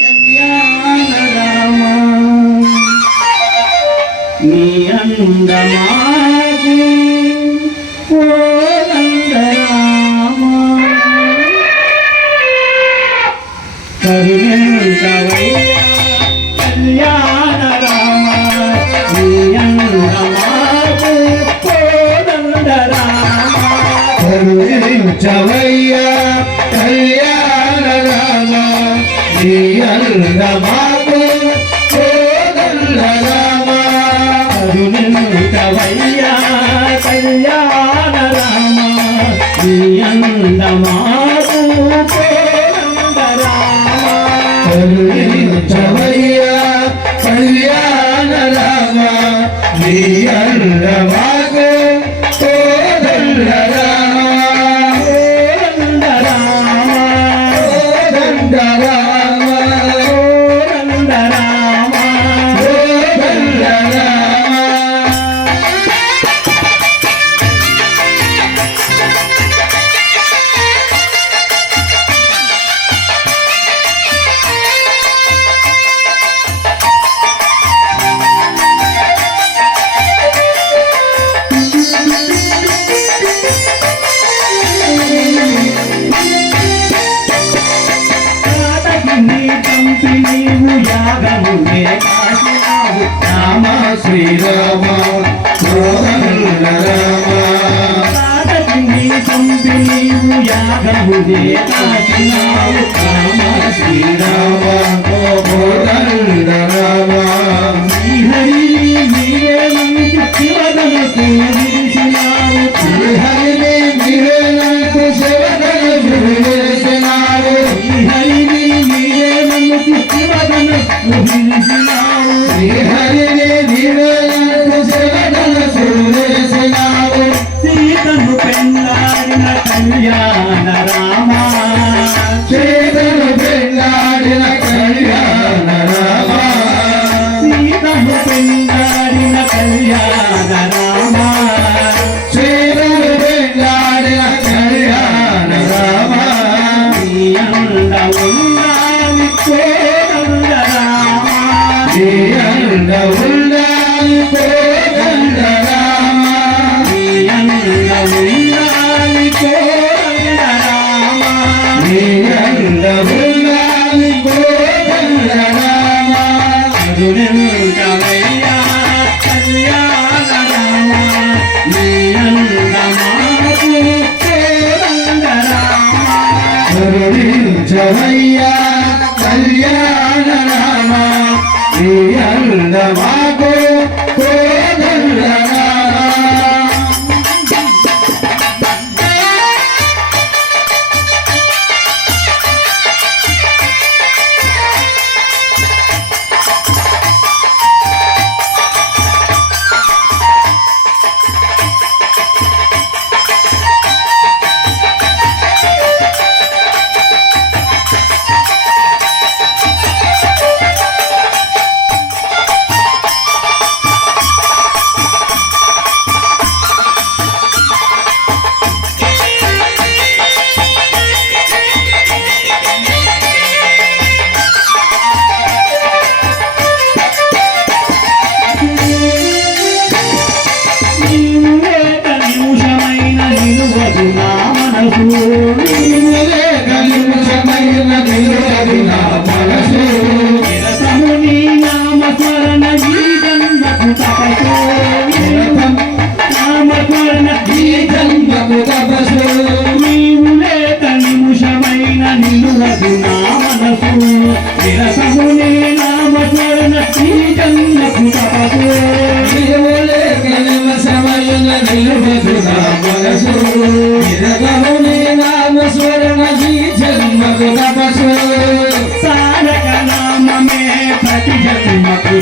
కళ్యాణ రామ నీ అందమాకు కోదండరామ కరుణించవయ్యా కళ్యాణ రామ నీ అందమాకు కోదండరామ కరుణించవయ్యా కళ్యాణ రామ నీ అందమాకు కోదండరామ కరుణించవయ్యా కళ్యాణ రామ నీ అందమాకు కోదండరామ కరుణించవయ్యా కళ్యాణ రామ నీ అందమాకు కోదండరామ రామ శ్రీరామ కోదండ రామ తాతని సంపి నీవు యాగమునే కాసినావు రామ శ్రీరామ కోదండ రామ శ్రీహరి నీవేనందు శివదనకు విరిసినావు శ్రీహరిని నీవేనందు శివదనకు విరిసినావు శ్రీహరి నీవేనందు శివదనకు విరిసినావు శ్రీహరిని నీవేనందు శివదనకు విరిసినావు సీతను పెళ్ళాడిన కళ్యాణ రామ సీతను పెళ్ళాడిన కళ్యాణ రామ సీతను పెళ్ళాడిన కళ్యాణ రామ సీతను పెళ్ళాడిన కళ్యాణ రామ నీ అండ ఉండాలి కోదండ రామ నీ అండ ఉండాలి కోదండ రామ నీ అండ ఉండాలి కోదండ రామ నీ అండ ఉండాలి కోదండ రామ కరుణించవయ్యా కళ్యాణ రామ నీ అండ మాకు కోదండ రామ కరుణించవయ్యా కళ్యాణ రామ నీ అంద మాకు కోదండ రామ నిమిషమైన నిలువదు నా మనసు నిమిషమైన నిలువదు నా మనసు నిరతము నీ నామస్మరణ ఈ జన్మకు తపసు నామస్మరణ ఈ జన్మకు తపస్సు నీవు లేక నిమిషమైన నిలువదు నా మనసు నిరతము నీ నామస్మరణ ఈ జన్మకు తపసు నీవు లేక నిమిషమైన నిలువదు నా మనసు నిరతము నీ నామస్మరణ ఈ జన్మకు తపస్సు సారక నామమే ప్రతి జన్మకు